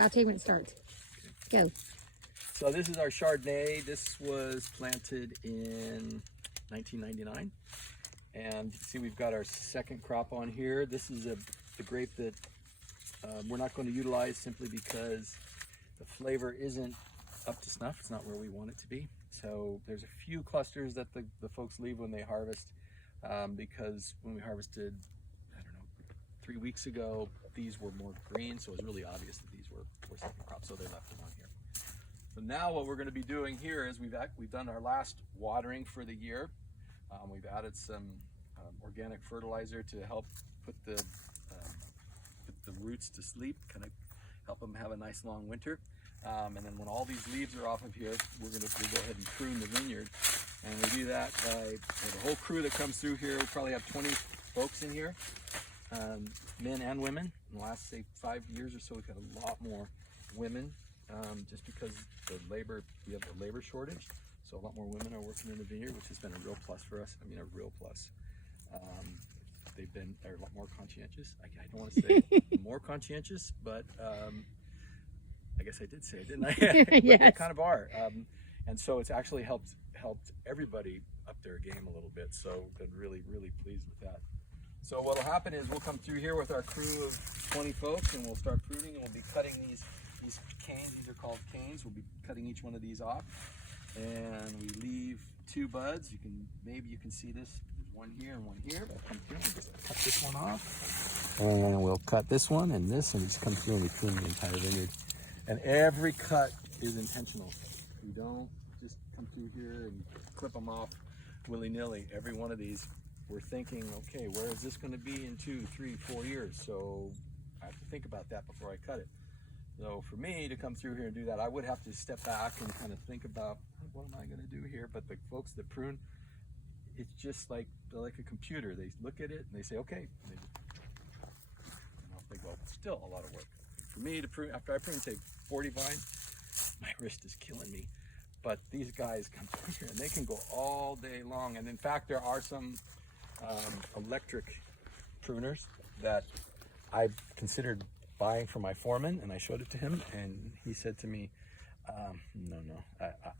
I'll tell you when it starts. Go. So this is our Chardonnay. This was planted in 1999. And you can see we've got our second crop on here. This is the grape that we're not going to utilize simply because the flavor isn't up to snuff. It's not where we want it to be. So there's a few clusters that the folks leave when they harvest because when we harvested, I don't know, 3 weeks ago, these were more green. So it was really obvious that these were second crop. So they left them on here. So now what we're going to be doing here is we've done our last watering for the year. We've added some organic fertilizer to help put the roots to sleep, kind of help them have a nice long winter. And then when all these leaves are off of here, we'll go ahead and prune the vineyard. And we do that by the whole crew that comes through here. We probably have 20 folks in here, men and women. In the last, say, 5 years or so, we've had a lot more women, just because we have a labor shortage. So a lot more women are working in the vineyard, which has been a real plus for us. I mean, a real plus. They're a lot more conscientious. I don't want to say more conscientious, but I guess I did say it, didn't I? But Yes. they kind of are. And so it's actually helped everybody up their game a little bit. So been really, really pleased with that. So what'll happen is we'll come through here with our crew of 20 folks, and we'll start pruning, and we'll be cutting these canes. These are called canes. We'll be cutting each one of these off, and we leave 2 buds. Maybe you can see this. There's one here and one here. We'll come through and just cut this one off, and we'll cut this one and this, and we just come through and we prune the entire vineyard. And every cut is intentional. We don't just come through here and clip them off willy-nilly. Every one of these, we're thinking, okay, where is this going to be in 2, 3, 4 years? So I have to think about that before I cut it. So for me to come through here and do that, I would have to step back and kind of think about, what am I going to do here? But the folks that prune, it's just like they're like a computer. They look at it and they say, okay, and off they go. Still a lot of work. For me to prune, after I prune, say 40 vines, my wrist is killing me. But these guys come through here and they can go all day long. And in fact, there are some electric pruners that I've considered buying for my foreman, and I showed it to him, and he said to me, no,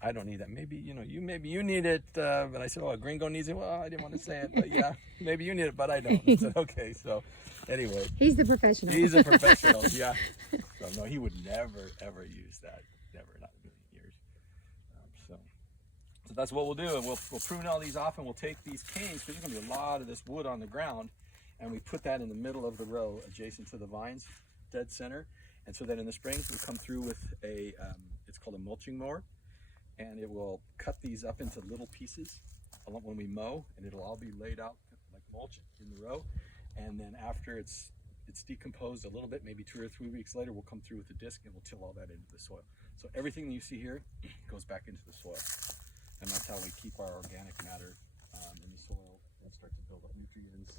I don't need that. Maybe you need it. But I said, a gringo needs it. Well, I didn't want to say it, but yeah, maybe you need it, but I don't. I said, okay. So anyway, He's the professional. He's a professional. Yeah. So no, he would never ever use that. Never, not in a million years. So that's what we'll do, and we'll prune all these off, and we'll take these canes, because there's going to be a lot of this wood on the ground, and we put that in the middle of the row adjacent to the vines, dead center. And so then in the spring we'll come through with it's called a mulching mower, and it will cut these up into little pieces when we mow, and it'll all be laid out like mulch in the row. And then after it's decomposed a little bit, maybe 2 or 3 weeks later, we'll come through with a disc and we'll till all that into the soil. So everything that you see here goes back into the soil, and that's how we keep our organic matter in the soil and start to build up nutrients.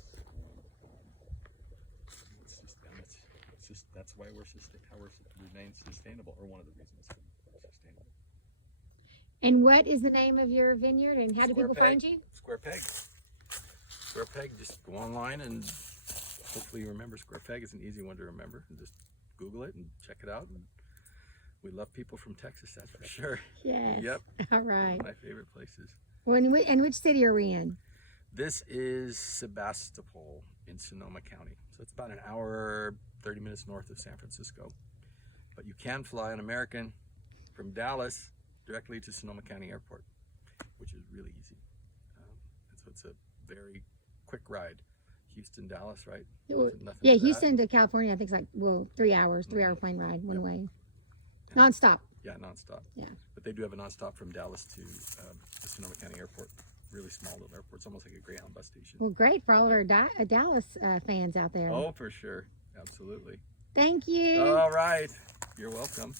That's why we're remain sustainable, or one of the reasons we're sustainable. And what is the name of your vineyard, and how do people find you? Square Peg. Square Peg. Just go online and hopefully you remember. Square Peg is an easy one to remember, and just Google it and check it out. And we love people from Texas, that's for sure. Yes. Yep. All right. One of my favorite places. Well, and which city are we in? This is Sebastopol in Sonoma County. So it's about an hour, 30 minutes north of San Francisco. But you can fly an American from Dallas directly to Sonoma County Airport, which is really easy. And so it's a very quick ride. Houston, Dallas, right? Yeah, Houston to California, I think it's like, 3 hours, 3-hour plane ride, one way. Yeah. Non-stop. Yeah, non-stop. Yeah. But they do have a non-stop from Dallas to the Sonoma County Airport. Really small little airport. It's almost like a Greyhound bus station. Well, great for all of our Dallas fans out there. Oh, for sure. Absolutely. Thank you. All right. You're welcome.